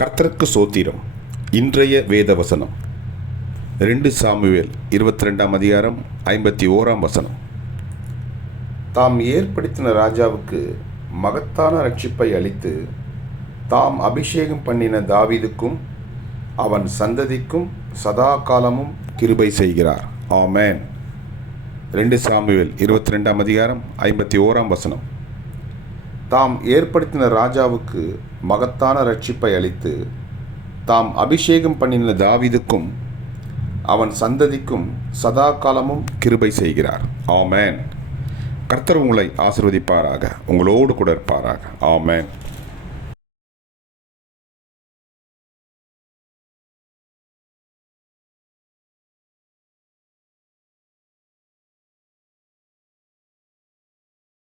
கர்த்தருக்கு சோத்திரம். இன்றைய வேத வசனம் ரெண்டு சாமுவேல் இருபத்தி ரெண்டாம் அதிகாரம் ஐம்பத்தி ஓராம் வசனம். தாம் ஏற்படுத்தின ராஜாவுக்கு மகத்தான ரட்சிப்பை அளித்து தாம் அபிஷேகம் பண்ணின தாவிதுக்கும் அவன் சந்ததிக்கும் சதா காலமும் கிருபை செய்கிறார். ஆமேன். ரெண்டு சாமுவேல் இருபத்தி ரெண்டாம் அதிகாரம் ஐம்பத்தி ஓராம் வசனம். தாம் ஏற்படுத்தின ராஜாவுக்கு மகத்தான ரட்சிப்பை அளித்து தாம் அபிஷேகம் பண்ணின தாவிதுக்கும் அவன் சந்ததிக்கும் சதா காலமும் கிருபை செய்கிறார். ஆமேன். கர்த்தர் உங்களை ஆசிர்வதிப்பாராக உங்களோடு கூட இருப்பாராக. ஆமேன்.